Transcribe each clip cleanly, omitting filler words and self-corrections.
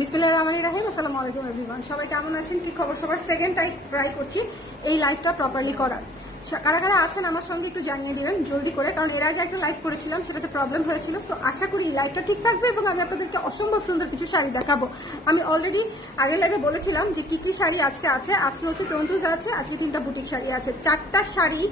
বিসমিল্লাহির রহমানির রহিম। আসসালামু আলাইকুম এভরিওয়ান, সবাই কেমন আছেন, কি খবর সবার? সেকেন্ড টাইম ট্রাই করছি এই লাইভটা প্রপারলি করার। কারা কারা আছেন আমার সঙ্গে একটু জানিয়ে দিবেন জলদি করে, কারণ এর আগে একটা লাইভ করেছিলাম, সেটাতে প্রবলেম হয়েছিল। সো আশা করি এই লাইভটা ঠিক থাকবে এবং আমি আপনাদেরকে অসম্ভব সুন্দর কিছু শাড়ি দেখাবো। আমি অলরেডি আগের লাইভে বলেছিলাম যে কি কি শাড়ি আজকে আছে। আজকে হচ্ছে তন্তুজ আছে, আজকে 3টা বুটিক শাড়ি আছে, 4টা শাড়ি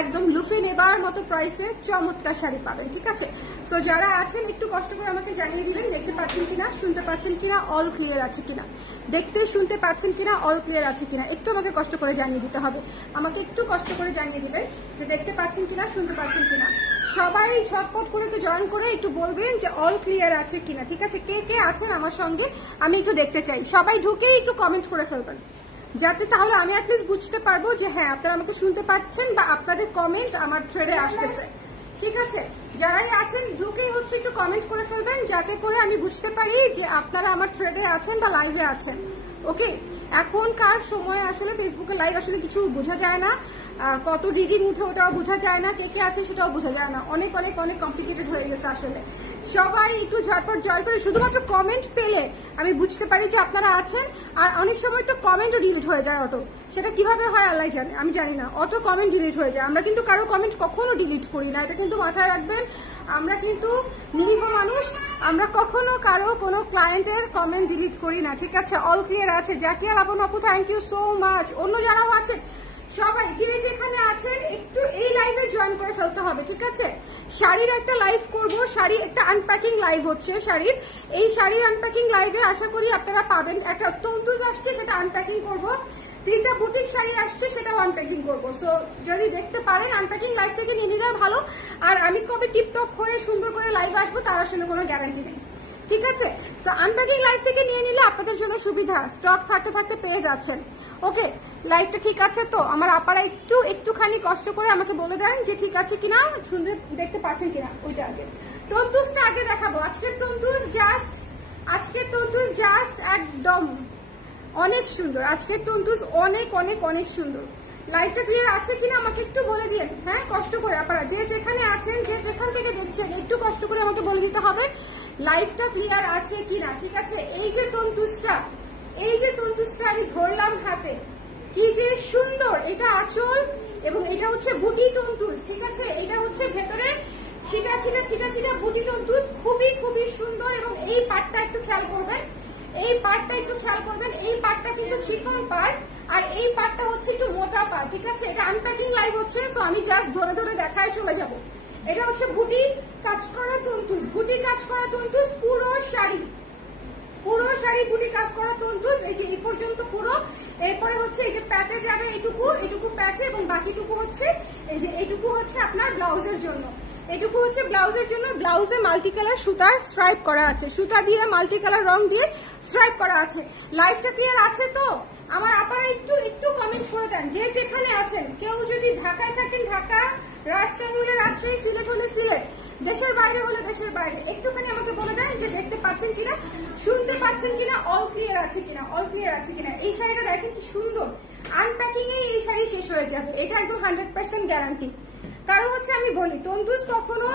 একদম লুফে নেবার মতো প্রাইসে চমৎকার শাড়ি পাবেন, ঠিক আছে? সো যারা আছেন একটু কষ্ট করে আমাকে জানিয়ে দিবেন দেখতে পাচ্ছেন কিনা, শুনতে পাচ্ছেন কিনা, অল ক্লিয়ার আছে কিনা, দেখতে শুনতে পাচ্ছেন কিনা, অল ক্লিয়ার আছে কিনা, একটু আমাকে কষ্ট করে জানিয়ে দিতে হবে। আমাকে একটু কষ্ট করে জানিয়ে দিবেন যে দেখতে পাচ্ছেন কিনা, শুনতে পাচ্ছেন কিনা। সবাই ঝটপট করে একটু জয়েন করে একটু বলবেন যে অল ক্লিয়ার আছে কিনা, ঠিক আছে? কে কে আছেন আমার সঙ্গে আমি একটু দেখতে চাই। সবাই ঢুকেই একটু কমেন্ট করে ফেলবেন, যাতে তাহলে আমি অ্যাটলিস্ট বুঝতে পারবো যে হ্যাঁ আপনারা আমাকে শুনতে পাচ্ছেন বা আপনাদের কমেন্ট আমার থ্রেডে আসতেছে, ঠিক আছে? যারাই আছেন ঢুকেই হচ্ছে একটু কমেন্ট করে ফেলবেন, যাতে করে আমি বুঝতে পারি যে আপনারা আমার থ্রেডে আছেন বা লাইভে আছেন। ওকে, এখনকার সময় আসলে ফেসবুকে লাইভ আসলে কিছু বোঝা যায় না, কত রিডিং উঠে ওটাও বোঝা যায় না, কে কে আছে সেটাও বোঝা যায় না, অনেক অনেক অনেক কমপ্লিকেটেড হয়ে গেছে আসলে। সবাই একটু ঝটপট জয়েন করে, শুধুমাত্র কমেন্ট পেলে আমি বুঝতে পারি যে আপনারা আছেন। আর অনেক সময় তো কমেন্টও ডিলিট হয়ে যায় অটো, সেটা কিভাবে হয় আল্লাহ জানে, আমি জানি না, অটো কমেন্ট ডিলিট হয়ে যায়। আমরা কিন্তু কারো কমেন্ট কখনো ডিলিট করি না, এটা কিন্তু মাথায় রাখবেন। আমরা কিন্তু নিরীহ মানুষ, আমরা কখনো কারো কোনো ক্লায়েন্টের কমেন্ট ডিলিট করি না, ঠিক আছে? অল ক্লিয়ার আছে। জাকিয়া লাবণ আপু থ্যাংক ইউ সো মাচ। অন্য যারাও আছেন সবাই যে যেখানে আছেন একটু এই লাইভে জয়েন করে ফেলতে হবে, ঠিক আছে? শাড়ির একটা লাইভ করব, শাড়ির একটা আনপ্যাকিং লাইভ হচ্ছে শাড়ির। এই শাড়ির আনপ্যাকিং লাইভে আশা করি আপনারা পাবেন। একটা তন্তুজ আসছে, সেটা আনপ্যাকিং করব। 3টা বুটিক শাড়ি আসছে, সেটাও আনপ্যাকিং করবো। সো যদি দেখতে পারেন আনপ্যাকিং লাইভ থেকে নিয়ে নিলে ভালো। আর আমি কবে টিপটপ হয়ে সুন্দর করে লাইভ আসবো তার আসলে কোনো গ্যারান্টি নেই, ঠিক আছে? সো আনপ্যাকিং লাইভ থেকে নিয়ে নিলে আপনাদের জন্য সুবিধা, স্টক থাকতে থাকতে পেয়ে যাচ্ছেন। ওকে, লাইভটা ঠিক আছে তো? আমার আপারা একটুখানি কষ্ট করে আমাকে বলে দেন যে ঠিক আছে কিনা, সুন্দর দেখতে পাচ্ছেন কিনা। ওইটা আগে, তন্তুজটা আগে দেখাবো। আজকের তন্তুজ জাস্ট একদম অনেক সুন্দর। আজকের তন্তুজ অনেক অনেক অনেক সুন্দর। লাইভটা ক্লিয়ার আছে কিনা আমাকে একটু বলে দিন, হ্যাঁ? কষ্ট করে আপনারা যে যেখানে আছেন, যে যেখান থেকে দেখছেন, একটু কষ্ট করে আমাকে বলে দিতে হবে লাইভটা ক্লিয়ার আছে কিনা, ঠিক আছে? এই যে তন্তুজটা আমি ধরলাম হাতে, কি যে সুন্দর। এটা আঁচল এবং এটা হচ্ছে বুটি তন্তুজ, ঠিক আছে? এটা হচ্ছে ভেতরে ছিটা ছিটা ছিটা ছিটা বুটি তন্তুজ, খুবই খুবই সুন্দর। এবং এই পাটটা একটু খেয়াল করবেন, এই পাটটা কিন্তু চিকন পাট, আর এই পাটটা হচ্ছে একটু মোটা পাট, ঠিক আছে? এটা আনপ্যাকিং লাইভ হচ্ছে, তো আমি জাস্ট ধরে ধরে দেখায় চলে যাব। এটা হচ্ছে বুটি কাজ করা তন্তুজ, পুরো শাড়ি বুটি কাজ করা তন্তুজ। এই যে এই পর্যন্ত পুরো, এরপরে হচ্ছে এই যে প্যাচে যাবে, এটুকু প্যাচে, এবং বাকিটুকু হচ্ছে এই যে এইটুকু হচ্ছে আপনার ব্লাউজের জন্য। ব্লাউজে মাল্টি কালার সুতার স্ট্রাইপ করা আছে, সুতা দিয়ে মাল্টি কালার রং দিয়ে স্ট্রাইপ করা আছে। লাইভটা ক্লিয়ার আছে তো? আমার আপনারা একটু কমেন্ট করে দেন যে যেখানে আছেন। কেউ যদি ঢাকায় থাকেন ঢাকা, রাজশাহী হলে রাজশাহী, সিলেট হলে সিলেট, দেশের বাইরে হলে দেশের বাইরে, একটুখানি আমাকে বলে দেন যে দেখতে পাচ্ছেন কিনা, শুনতে পাচ্ছেন কিনা, অল ক্লিয়ার আছে কিনা। এই শাড়িটা দেখেন কি সুন্দর, আনপ্যাকিং এ এই শাড়ি শেষ হয়ে যাবে, এটা একদম 100% গ্যারান্টি। কারণ হচ্ছে আমি বলি তন্তুজ কখনো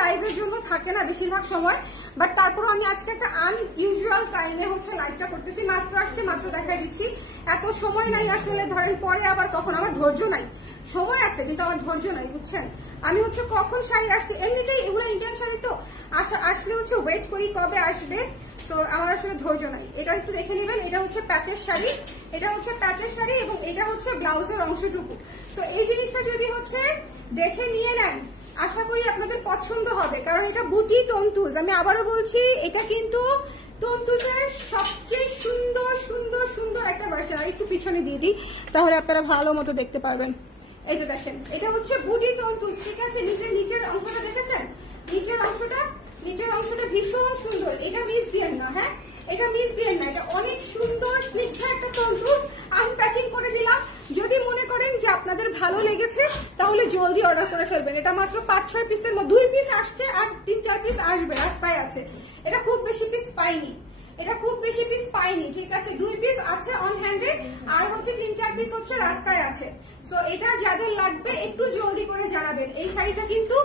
লাইভের জন্য থাকে না বেশিরভাগ সময়, বাট তারপরও আমি আজকে একটা আনইউজুয়াল টাইমে হচ্ছে লাইভটা করতেছি। মাত্র আসছে, মাত্র দেখাই দিচ্ছি, এত সময় নাই আসলে। ধরেন পরে আবার কখন, আমার ধৈর্য নাই, সময় আছে কিন্তু আমার ধৈর্য নাই, বুঝছেন? আমি হচ্ছে কখন শাড়ি আসছে, এমনিতেই এগুলো ইন্ডিয়ান শাড়ি তো, আসলে হচ্ছে ওয়েট করি কবে আসবে, তো আমার আসলে ধৈর্য নাই। এটা একটু দেখে নেবেন, এটা হচ্ছে প্যাচের শাড়ি, এবং এটা হচ্ছে ব্লাউজের অংশটুকু। তো এই জিনিসটা যদি হচ্ছে দেখে নিয়ে নেন, আশা করি আপনাদের পছন্দ হবে, কারণ এটা বুটি তন্তুজ। আমি আবারও বলছি, এটা কিন্তু তন্তুজের সবচেয়ে সুন্দর সুন্দর সুন্দর একটা ভার্সন। আর একটু পিছনে দিয়ে দিই, তাহলে আপনারা ভালো মতো দেখতে পারবেন। এই যে দেখেন, এটা হচ্ছে বুটি তন্তুজ, ঠিক আছে? নিচের অংশটা দেখেছেন, নিচের অংশটা ভীষণ সুন্দর। এটা মিস দিয়েন না, হ্যাঁ? এটা অনেক সুন্দর স্নিগ্ধ একটা তন্তুজ। আনপ্যাকিং করে দিলাম। যদি মনে করেন যে আপনাদের ভালো লেগেছে তাহলে জলদি অর্ডার করে ফেলবেন। এটা মাত্র 5-6 পিসের মধ্যে, 2 পিস আসছে আর 3-4 পিস আসবে, রাস্তায় আছে। এটা খুব বেশি পিস পাইনি, ঠিক আছে? 2 পিস আছে অন হ্যান্ডে, আর হচ্ছে 3-4 পিস হচ্ছে রাস্তায় আছে। সো এটা যাদের লাগবে একটু জলদি করে জানাবেন। এই শাড়িটা কিন্তু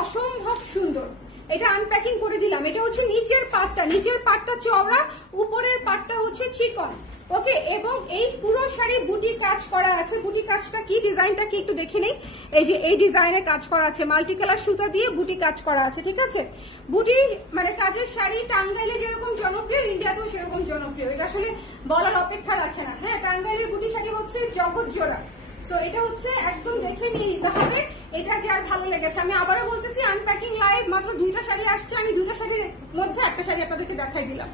অসম্ভব সুন্দর। এটা আনপ্যাকিং করে দিলাম। এটা হচ্ছে নিচের পাটটা, নিচের পাটটা চওড়া, উপরের পাটটা হচ্ছে চিকন। ওকে, এবং এই পুরো শাড়ি বুটি কাজ করা আছে। বুটি কাজটা কি, ডিজাইনটা কি একটু দেখে নেই। এই যে এই ডিজাইনে কাজ করা আছে, মাল্টি কালার সুতা দিয়ে বুটি কাজ করা আছে, ঠিক আছে। বুটি মানে কাজের শাড়ি টাঙ্গাইলে যেরকম জনপ্রিয়, ইন্ডিয়াতেও সেরকম জনপ্রিয়, এটা আসলে বলার অপেক্ষা রাখে না। হ্যাঁ, টাঙ্গাইলের বুটি শাড়ি হচ্ছে জগৎ জোড়া। সো এটা হচ্ছে একদম দেখে নিয়ে নিতে হবে, এটা যার ভালো লেগেছে। আমি আবারও বলতেছি, আনপ্যাকিং লাইভ মাত্র 2টা শাড়ি আসছে, আমি 2টা শাড়ির মধ্যে একটা শাড়ি আপনাদেরকে দেখাই দিলাম।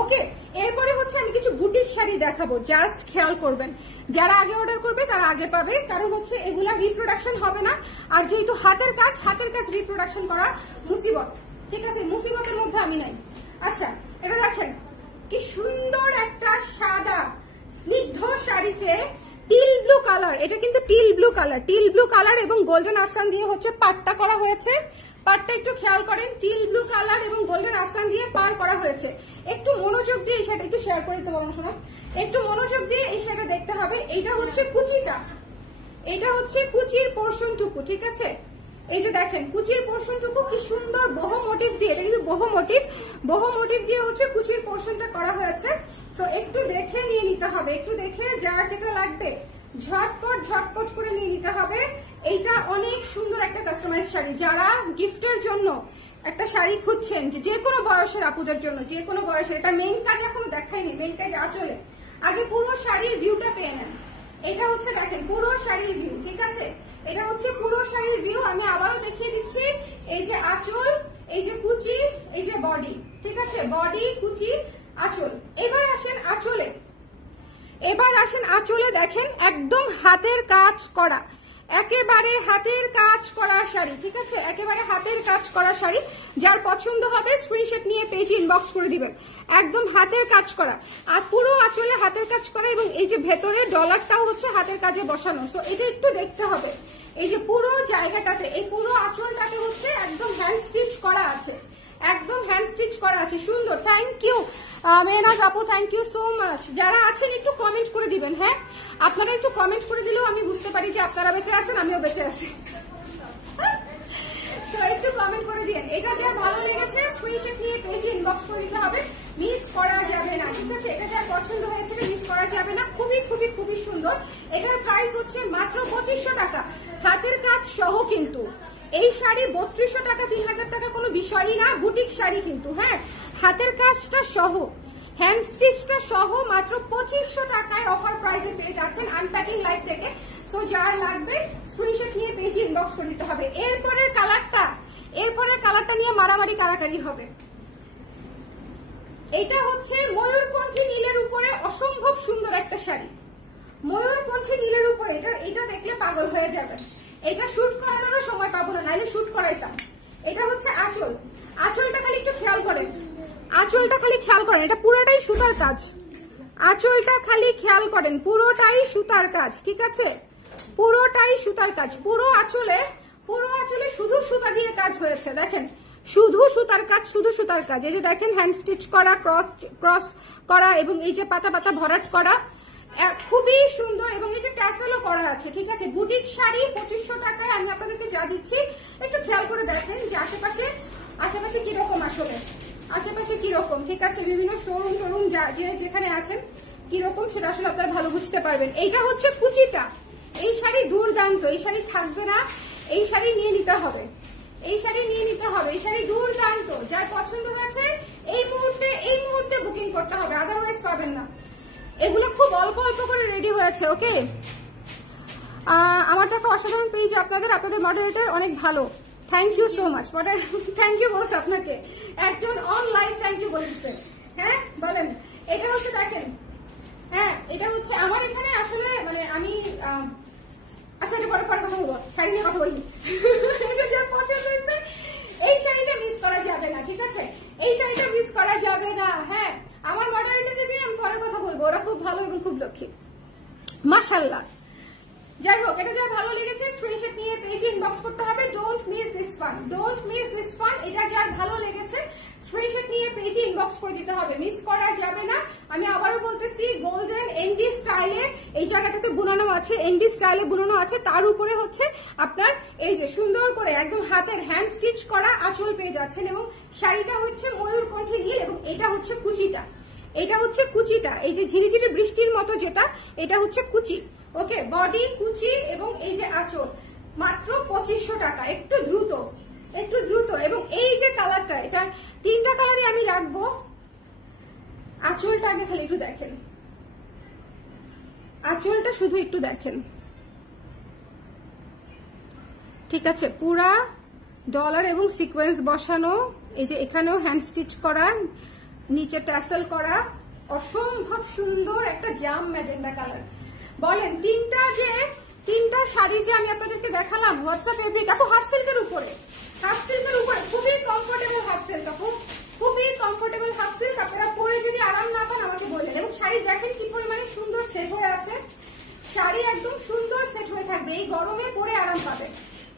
ওকে, এরপরে হচ্ছে আমি কিছু বুটিক শাড়ি দেখাবো, জাস্ট খেয়াল করবেন। যারা আগে অর্ডার করবে তারা আগে পাবে, কারণ হচ্ছে এগুলা রিপ্রোডাকশন হবে না। আর যেহেতু হাতের কাজ রিপ্রোডাকশন করা মুসিবত, ঠিক আছে, মুসিবতের মধ্যে আমি নাই। আচ্ছা, এটা দেখেন কি সুন্দর একটা সাদা স্নিগ্ধ শাড়িতে টিল ব্লু কালার, এটা কিন্তু টিল ব্লু কালার এবং গোল্ডেন আফসান দিয়ে হচ্ছে পাটটা করা হয়েছে। পাটটা একটু খেয়াল করেন, টিল ব্লু কালার এবং গোল্ডেন আফসান দিয়ে পার করা হয়েছে। একটু মনোযোগ দিয়ে এই শাড়িটা একটু শেয়ার করে দিতে পারবো শোনা, একটু মনোযোগ দিয়ে এই শাড়িটা দেখতে হবে। এটা হচ্ছে কুচিটা, এটা হচ্ছে কুচির পোর্শনটুকু, ঠিক আছে। এই যে দেখেন কুচির পোর্শনটুকু কি সুন্দর বহু মোটিভ দিয়ে, এটা কিন্তু বহু মোটিভ দিয়ে হচ্ছে কুচির পোর্শনটা করা হয়েছে। সো একটু দেখে নিয়ে নিতে হবে, একটু দেখে যার যেটা লাগবে ঝটপট করে নিয়ে নিতে হবে। এইটা অনেক সুন্দর একটা কাস্টমাইজ শাড়ি, যারা গিফটের জন্য একটা শাড়ি খুঁজছেন, যে কোনো বয়সের আপুদের জন্য, যে কোনো বয়সের। এটা মেইন কাজ এখনো দেখাইনি, মেইন কাজ আঁচলে। আগে পুরো শাড়ির ভিউটা পেয়ে নেন। এটা হচ্ছে দেখেন পুরো শাড়ির ভিউ, ঠিক আছে, এটা হচ্ছে পুরো শাড়ির ভিউ। আমি আবারও দেখিয়ে দিচ্ছি, এই যে আঁচল, এই যে কুচি, এই যে বডি, ঠিক আছে, বডি, কুচি, আঁচল। এবার আসেন আঁচলে, দেখেন একদম হাতের কাজ করা, একেবারে হাতের কাজ করা শাড়ি, ঠিক আছে, একেবারে হাতের কাজ করা শাড়ি। যার পছন্দ হবে স্ক্রিনশট নিয়ে পেজে ইনবক্স করে দিবেন। একদম হাতের কাজ করা, আর পুরো আঁচলে হাতের কাজ করা, এবং এই যে ভেতরে ডলারটাও হচ্ছে হাতের কাজে বসানো। সো এটা একটু দেখতে হবে, এই যে পুরো জায়গাটাতে, এই পুরো আঁচলটাতে হচ্ছে একদম হ্যান্ড স্টিচ করা আছে, একদম হ্যান্ড স্টিচ করা আছে, সুন্দর। থ্যাংক ইউ মেহনাজ আপু, থ্যাংক ইউ সো মাচ। যারা আছেন একটু কমেন্ট করে দিবেন। হ্যাঁ, আপনারা একটু কমেন্ট করে দিলেও আমি বুঝতে পারি যে আপনারা বেঁচে আছেন, আমিও বেঁচে আছি। তো একটু কমেন্ট করে দিন, এটা যার ভালো লেগেছে স্ক্রিনশট নিয়ে পেজে ইনবক্স করে দিতে হবে, মিস করা যাবে না, ঠিক আছে। এটা যার পছন্দ হয়েছে মিস করা যাবে না, খুবই সুন্দর। এটার প্রাইস হচ্ছে মাত্র 2500 টাকা, হাতের কাজ সহ। কিন্তু এই শাড়ি 3200 টাকা, 3000 টাকা কোনো বিষয়ই না, বুটিক শাড়ি কিন্তু। হ্যাঁ, হাতের কাজটা সহ, হ্যান্ড স্টিচটা সহ মাত্র 2500 টাকায় অফার প্রাইসে পেয়ে যাচ্ছেন আনপ্যাকিং লাইভ থেকে। সো যার লাগবে স্ক্রিনশট নিয়ে পেজে ইনবক্স করে দিতে হবে। এরপরের কালারটা নিয়ে মারামারি কারাকারি হবে। এটা হচ্ছে ময়ূরকণ্ঠী নীলের উপরে অসম্ভব সুন্দর একটা শাড়ি, ময়ূরকণ্ঠী নীলের উপরে। এটা দেখলে পাগল হয়ে যাবেন। এটা শুট করানোরও সময় পাবো না, নাইলে শুট করাইতাম। এটা হচ্ছে আঁচলটা খালি একটু খেয়াল করেন, এটা পুরোটাই সুতার কাজ। আঁচলটা খালি খেয়াল করেন, পুরোটাই সুতার কাজ, ঠিক আছে, পুরোটাই সুতার কাজ। পুরো আঁচলে শুধু সুতা দিয়ে কাজ হয়েছে, দেখেন শুধু সুতার কাজ। এই যে দেখেন হ্যান্ড স্টিচ করা, ক্রস করা, এবং এই যে পাতা পাতা ভরাট করা, খুবই সুন্দর। এবং এই যে ট্যাসেলও করা আছে, ঠিক আছে। বুটিক শাড়ি 2500 টাকায় আমি আপনাদেরকে যা দিচ্ছি একটু খেয়াল করে দেখেন যে আশেপাশে কিরকম, আশেপাশে কিরকম, ঠিক আছে। বিভিন্ন শোরুম যে যেখানে আছেন কিরকম সেটা আসলে আপনারা ভালো বুঝতে পারবেন। এইটা হচ্ছে কুচিটা, এই শাড়ি দুর্দান্ত, এই শাড়ি থাকবে না, এই শাড়ি নিয়ে নিতে হবে, এই শাড়ি দুর্দান্ত। যার পছন্দ হয়েছে এই মুহূর্তে বুকিং করতে হবে, আদারওয়াইজ পাবেন না। এগুলো খুব অল্প করে রেডি হয়েছে। ওকে, আমার দেখা অসাধারণ পেজ আপনাদের মডারেটর অনেক ভালো, thank you so much. Thank you বলছে আপনাকে একজন অন লাইভ, থ্যাংক ইউ বলেছে। হ্যাঁ বলেন, এটা হচ্ছে দেখেন, হ্যাঁ এটা হচ্ছে আমার এখানে আসলে মানে আমি আচ্ছা এটা পরে কথা বলবো, শাড়ি নিয়ে কথা বলি। যার পছন্দ হয়েছে এই শাড়িটা মিস করা যাবে না, ঠিক আছে, এই শাড়িটা মিস করা যাবে না। হ্যাঁ, আমার মডারেটর নিয়ে আমি পরে কথা বলবো, ওরা খুব ভালো এবং খুব লক্ষ্মী, মাশাআল্লাহ। যাই হোক, এটা যার ভালো লেগেছে স্ক্রিনশট নিয়ে পেজে ইনবক্স করতে হবে। ডোন্ট মিস দিস ওয়ান, এটা যার ভালো লেগেছে স্ক্রিনশট নিয়ে পেজে ইনবক্স ইনবক্স করে দিতে হবে, মিস করা যাবে না। আমি আবারও বলতেছি, গোল্ডেন এনডি স্টাইলে এই জায়গাটাতে বুনানো আছে, এনডি স্টাইলে বুনানো আছে, তার উপরে হচ্ছে আপনার এই যে সুন্দর করে একদম হাতের হ্যান্ড স্টিচ করা আঁচল পেয়ে যাচ্ছেন। এবং শাড়িটা হচ্ছে ময়ূরকণ্ঠী নীল, এবং এটা হচ্ছে কুচিটা, এটা হচ্ছে কুচিটা, এই যে ঝিরিঝিরি বৃষ্টির মতো যেটা, এটা হচ্ছে কুচি। ওকে, বডি, কুচি এবং এই যে আঁচল, মাত্র 2500 টাকা। একটু দ্রুত, একটু দ্রুত। এবং এই যে কালারটা, এটা 3টা কালারই আমি রাখবো। আঁচলটা আগে খালি একটু দেখেন, আঁচলটা শুধু একটু দেখেন, ঠিক আছে? পুরা ডলার এবং সিকোয়েন্স বসানো, এই যে এখানেও হ্যান্ড স্টিচ করা, নিচে ট্যাসেল করা, অসম্ভব সুন্দর একটা জাম ম্যাজেন্ডা কালার। বলেন, তিনটা শাড়ি যে আমি আপনাদেরকে দেখালাম হোয়াটসঅ্যাপ ফেব্রিক, আপু হাফ সিল্কের উপরে, হাফ সিল্কের উপরে খুবই কমফোর্টেবল হাফ সিল্ক, আপু খুবই কমফোর্টেবল হাফ সিল্ক। আপনারা পরে যদি আরাম না পান আমাকে বললেন। এবং শাড়ি দেখেন কি পরিমাণে সুন্দর সেট হয়ে আছে, শাড়ি একদম সুন্দর সেট হয়ে থাকবে, এই গরমে পরে আরাম পাবে,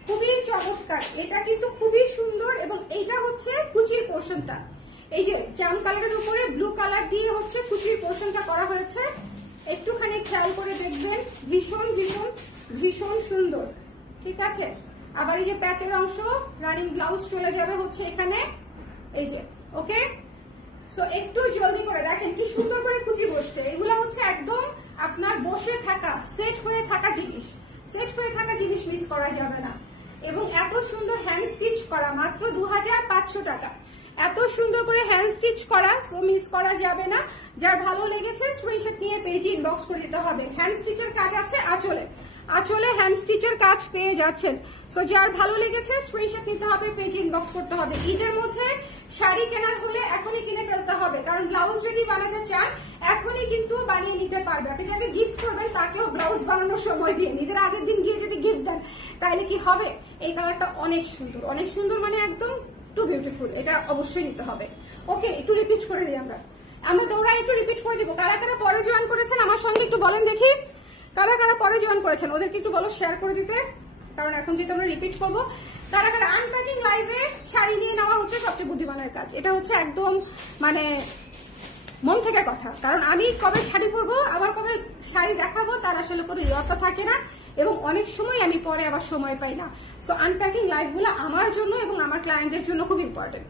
খুবই চমৎকার। এটা কিন্তু খুবই সুন্দর। এবং এইটা হচ্ছে কুচির পোর্শনটা, এই যে জাম কালারের উপরে ব্লু কালার দিয়ে হচ্ছে কুচির পোর্শনটা করা হয়েছে, একটুখানি খেয়াল করে দেখবেন, ভীষণ ভীষণ ভীষণ সুন্দর, ঠিক আছে? আবার এই যে প্যাচের অংশ, রানিং ব্লাউজ চলে যাবে হচ্ছে এখানে, এই যে। ওকে, সো একটু জলদি করে দেখেন কি সুন্দর করে কুচি বসছে। এগুলো হচ্ছে একদম আপনার বসে থাকা, সেট হয়ে থাকা জিনিস, সেট হয়ে থাকা জিনিস মিস করা যাবে না। এবং এত সুন্দর হ্যান্ড স্টিচ করা, মাত্র 2500 টাকা, এত সুন্দর করে হ্যান্ড স্টিচ করা, সো মিস করা যাবে না। যার ভালো লেগেছে স্ক্রিনশট নিয়ে পেজে ইনবক্স করে দিতে হবে। হ্যান্ড স্টিচের কাজ আছে আঁচলে, আঁচলে হ্যান্ড স্টিচের কাজ পেয়ে যাচ্ছেন। সো যার ভালো লেগেছে স্ক্রিনশট নিতে হবে, পেজে ইনবক্স করতে হবে। ঈদের মধ্যে শাড়ি কেনার হলে এখনই কিনে ফেলতে হবে, কারণ ব্লাউজ যদি বানাতে চান এখনই কিন্তু বানিয়ে নিতে পারবে। আপনি যাকে গিফট করবেন তাকেও ব্লাউজ বানানোর সময় দিয়ে, ঈদের আগের দিন গিয়ে যদি গিফট দেন তাহলে কি হবে? এই কালারটা অনেক সুন্দর, অনেক সুন্দর, মানে একদম টু বিউটিফুল, এটা অবশ্যই নিতে হবে। ওকে, একটু রিপিট করে দিই আমরা দৌড়া একটু রিপিট করে দিব। কারা কারা পরে জয়েন করেছেন আমার সঙ্গে একটু বলেন দেখি, কারা কারা পরে জয়েন করেছেন ওদেরকে একটু বলো শেয়ার করে দিতে, কারণ এখন যেটা আমরা রিপিট করবো। কারা কারা আনপ্যাকিং লাইভে শাড়ি নিয়ে নেওয়া হচ্ছে সবচেয়ে বুদ্ধিমানের কাজ, এটা হচ্ছে একদম মানে মন থেকে কথা। কারণ আমি কবে শাড়ি পরবো আবার কবে শাড়ি দেখাবো তার আসলে কোনো ইয়ত্তা থাকে না, এবং অনেক সময় আমি পরে আবার সময় পাই না। সো আনপ্যাকিং লাইভগুলো আমার জন্য এবং আমার ক্লায়েন্টদের জন্য খুব ইম্পর্টেন্ট,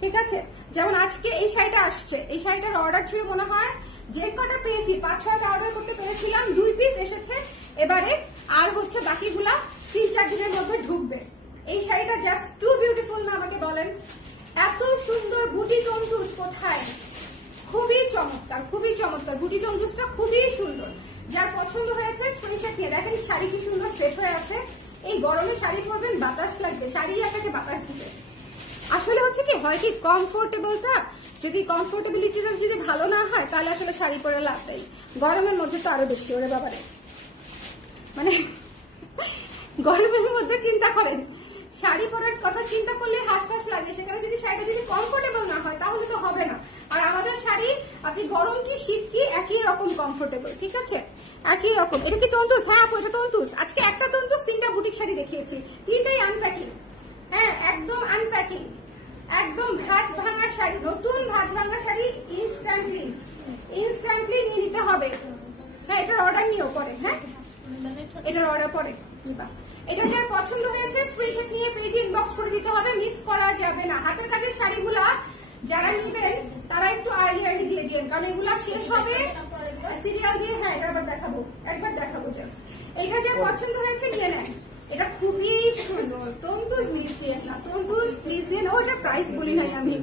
ঠিক আছে? যেমন আজকে এই শাড়িটা আসছে, এই শাড়িটার অর্ডার ছিল মনে হয় যে কটা পেয়েছি 5-6টা অর্ডার করতে পেরেছিলাম, 2 পিস এসেছে এবারে, আর হচ্ছে বাকিগুলা 3-4 দিনের মধ্যে ঢুকবে। এই শাড়িটা জাস্ট টু বিউটিফুল না, আমাকে বলেন? এত সুন্দর বুটি তন্তুস কোথায়, খুবই চমৎকার, খুবই চমৎকার, বুটি তন্তুসটা খুবই সুন্দর। যার পছন্দ হয়েছে স্ক্রিনশট নিয়ে দেখেন শাড়ি কি সুন্দর সেট হয়ে আছে। এই গরমে শাড়ি পরবেন, বাতাস লাগবে, শাড়ি আপনাকে বাতাস দিবে। আসলে হচ্ছে কি হয় কি, কমফোর্টেবলটা যদি কমফোর্টেবিলিটিটা যদি ভালো না হয় তাহলে আসলে শাড়ি পরে লাভ নেই। গরমের মধ্যে তো আরো বেশি, ওরে বাবারে, মানে গরমের মধ্যে চিন্তা করেন, শাড়ি পরার কথা চিন্তা করলে হাসফাস লাগে, সেখানে যদি শাড়িটা যদি কমফোর্টেবল না হয় তাহলে তো হবে না। আর আমাদের শাড়ি আপনি গরম কি শীত কি একই রকম কমফোর্টেবল, ঠিক আছে? একই রকম। এটা কি তন্তুস? হ্যাঁ আপু এটা তন্তুস। আজকে একটা তন্তুস 3টা বুটিক শাড়ি দেখিয়েছি, 3টাই আনপ্যাকিং। হ্যাঁ একদম আনপ্যাকিং, একদম ভাঁজ ভাঙা শাড়ি, নতুন ভাঁজ ভাঙা শাড়ি ইনস্ট্যান্টলি নিয়ে নিতে হবে। হ্যাঁ এটার অর্ডার নিয়েও পরে, হ্যাঁ এটার অর্ডার পরে নিবা। এটা যার পছন্দ হয়েছে স্ক্রিনশট নিয়ে পেজে ইনবক্স করে দিতে হবে, মিস করা যাবে না। হাতের কাজের শাড়িগুলা যারা নেবেন তারা একটু আর্লি দিয়ে দিন, কারণ এগুলা শেষ হবে সিরিয়াল দিয়ে। হ্যাঁ এটা একবার দেখাবো জাস্ট। এটা যার পছন্দ হয়েছে নিয়ে নেন, এটা খুবই সুন্দর। তন্তুস মিস দিয়ে না, তন্তুস প্লিজ দিন। ও এটার প্রাইস বলি নাই আমি,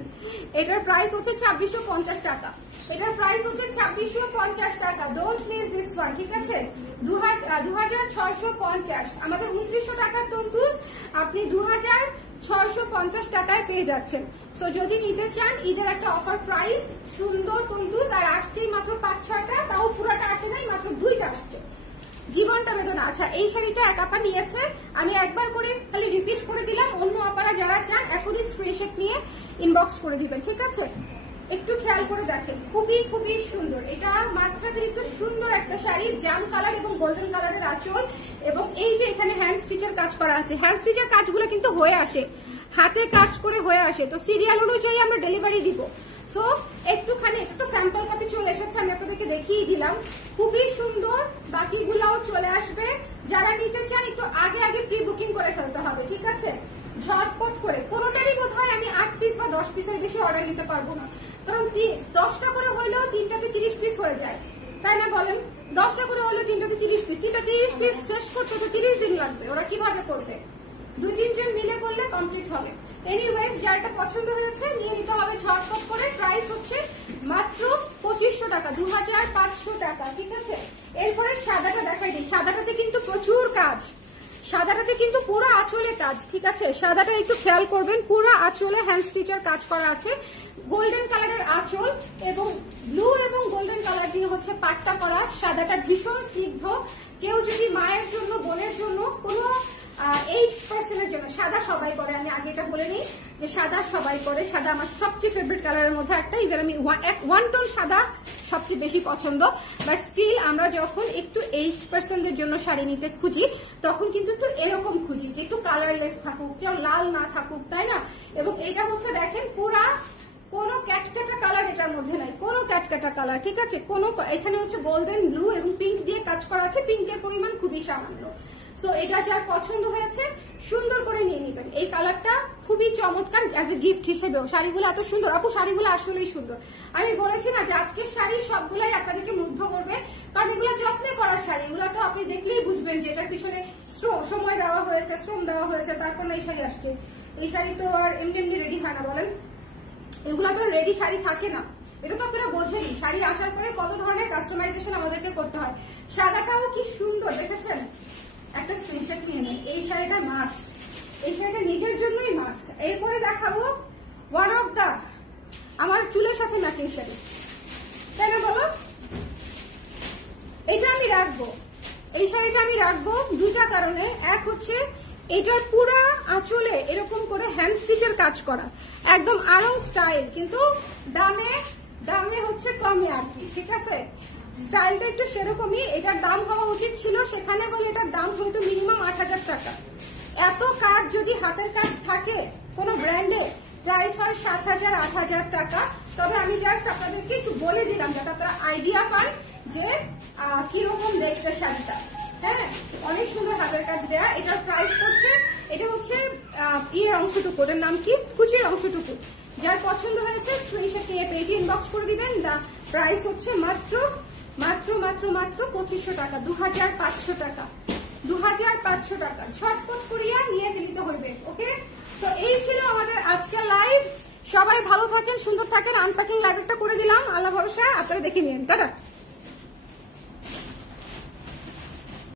এটার প্রাইস হচ্ছে 2650 টাকা, এটার প্রাইস হচ্ছে 2650 টাকা। ডোন্ট মিস দিস ওয়ান, ঠিক আছে? 2650, আমাদের 2900 টাকার তন্তুস আপনি 2650 টাকায় পেয়ে যাচ্ছেন। সো যদি নিতে চান ঈদের একটা অফার প্রাইস, সুন্দর তন্তুস, আর আসছেই মাত্র 5-6টা, তাও পুরাটা আসে নাই, মাত্র 2টা আসছে। জীবনটা বেদনা। আচ্ছা এই শাড়িটা এক আপা নিয়েছে, আমি একবার করে খালি রিপিট করে দিলাম, অন্য আপারা যারা চান এখনই স্ক্রিনশট নিয়ে ইনবক্স করে দিবেন, ঠিক আছে? একটু খেয়াল করে দেখেন, খুবই খুবই সুন্দর। এটা মাত্রাতিরিক্ত সুন্দর একটা শাড়ি, জাম কালার এবং গোল্ডেন কালারের আঁচল, এবং এই যে এখানে হ্যান্ড স্টিচের কাজ করা আছে। হ্যান্ড স্টিচের কাজগুলো কিন্তু হয়ে আসে, হাতে কাজ করে হয়ে আসে, তো সিরিয়াল অনুযায়ী আমরা ডেলিভারি দিব। সো একটুখানি, এটা তো স্যাম্পল কপি চলে এসেছে, আমি আপনাদেরকে দেখিয়ে দিলাম, খুবই সুন্দর। বাকিগুলাও চলে আসবে, যারা নিতে চান একটু আগে আগে প্রি বুকিং করে ফেলতে হবে, ঠিক আছে, ঝটপট করে। কোনোটারই বোধ হয় আমি 8 পিস বা 10 পিসের বেশি অর্ডার নিতে পারবো না, কারণ 10টা করে হলেও 3টাতে 30 পিস হয়ে যায়, তাই না বলেন? 10টা করে হলেও 3টাতে 30 পিস, 30 পিস শেষ করতে তো 30 দিন লাগবে, ওরা কিভাবে করবে? 2-3 জন মিলে করলে কমপ্লিট হবে। এনিওয়েজ, যারটা পছন্দ হয়েছে নিয়ে নিতে হবে ঝটপট করে। প্রাইস হচ্ছে মাত্র 2500 টাকা, 2500 টাকা, ঠিক আছে। এরপরে সাদাটা দেখাই দিই। সাদাটাতে কিন্তু প্রচুর কাজ, সাদাটাতে কিন্তু পুরো আঁচলে কাজ, ঠিক আছে। সাদাটা একটু খেয়াল করবেন, পুরো আঁচলে হ্যান্ড স্টিচার কাজ করা আছে। গোল্ডেন কালারের আঁচল এবং ব্লু এবং গোল্ডেন কালার দিয়ে হচ্ছে পাটটা করা। সাদাটা ভীষণ স্নিগ্ধ। কেউ যদি মায়ের জন্য, বোনের জন্য, কোনো এইজ পার্সনের জন্য, সাদা সবাই করে, আমি আগে এটা বলে নিই যে সাদা সবাই করে। সাদা আমার সবচেয়ে ফেভারিট কালারের মধ্যে একটা, ইভেন আমি 1 টোন সাদা সবচেয়ে বেশি পছন্দ। বাট স্টিল আমরা যখন একটু এইজড পার্সনদের জন্য শাড়ি নিতে খুঁজি, তখন কিন্তু একটু এরকম খুঁজি যে একটু কালারলেস থাকুক, কেউ লাল না থাকুক, তাই না? এবং এটা হচ্ছে দেখেন পুরা কোনো ক্যাটকাটা কালার এটার মধ্যে নাই, কোনো ক্যাটকাটা কালার, ঠিক আছে। কোনো, এখানে হচ্ছে গোল্ডেন, ব্লু এবং পিঙ্ক দিয়ে কাজ করা আছে, পিঙ্কের পরিমাণ খুবই সামান্য। সো এটা যার পছন্দ হয়েছে সুন্দর করে নিয়ে নিবেন। এই কালারটা খুবই চমৎকার অ্যাজ এ গিফট হিসেবেও। শাড়িগুলো এত সুন্দর, আপু শাড়িগুলো আসলেই সুন্দর। আমি বলেছি না যে আজকের শাড়ি সবগুলাই আপনাদেরকে মুগ্ধ করবে, কারণ এগুলো যত্নে করা শাড়ি। এগুলো তো আপনি দেখলেই বুঝবেন যে এটার পিছনে সময় দেওয়া হয়েছে, শ্রম দেওয়া হয়েছে, তারপর না এই শাড়ি আসছে। এই শাড়ি তো আর এমনি এমনি রেডি হয় না, বলেন? এগুলো তো রেডি শাড়ি থাকে না, এটা তো আপনারা বোঝেনি। শাড়ি আসার পরে কত ধরনের কাস্টমাইজেশন আমাদেরকে করতে হয়। সাদাটাও কি সুন্দর দেখেছেন? একটা স্ক্রিনশট নিয়ে নেন। এই শাড়িটা মাস্ট, এই শাড়িটা নিজের জন্যই মাস্ট। এরপরে দেখাবো ওয়ান অফ দা আমার চুলের সাথে ম্যাচিং শাড়ি, তাই না বলো? এটা আমি রাখবো, এই শাড়িটা আমি রাখবো দুইটা কারণে। এক হচ্ছে এটার পুরা আঁচলে এরকম করে হ্যান্ড স্টিচের কাজ করা, একদম আরং স্টাইল, কিন্তু দামে দামে হচ্ছে কমে আর কি, ঠিক আছে। স্টাইলটা একটু সেরকমই। এটার দাম হওয়া উচিত ছিল সেখানে, বলে এটার দাম হয়তো মিনিমাম 8000 টাকা। এত কাজ যদি হাতের কাজ থাকে কোনো ব্র্যান্ডে, প্রাইস হয় 7000 8000 টাকা। তবে আমি জাস্ট আপনাদেরকে একটু বলে দিলাম যাতে আপনারা আইডিয়া পান যে কিরকম দেখতে শাড়িটা। হ্যাঁ, অনেক সুন্দর হাতের কাজ দেয়া। এটার প্রাইস করছে, এটা হচ্ছে ইয়ের অংশটুকু, ওটার নাম কি, কুচির অংশটুকু। যার পছন্দ হয়েছে স্ক্রিনশট নিয়ে পেজে ইনবক্স করে দিবেন। প্রাইস হচ্ছে মাত্র মাত্র মাত্র মাত্র 2500 টাকা, 2500 টাকা, 2500 টাকা। ঝটপট করিয়া নিয়ে ফেলিতে হইবে। ওকে, তো এই ছিল আমাদের আজকের লাইভ। সবাই ভালো থাকেন, সুন্দর থাকেন। আনপ্যাকিং লাইভটা করে দিলাম, আল্লাহ ভরসা। আপনারা দেখে নিন, টাটা।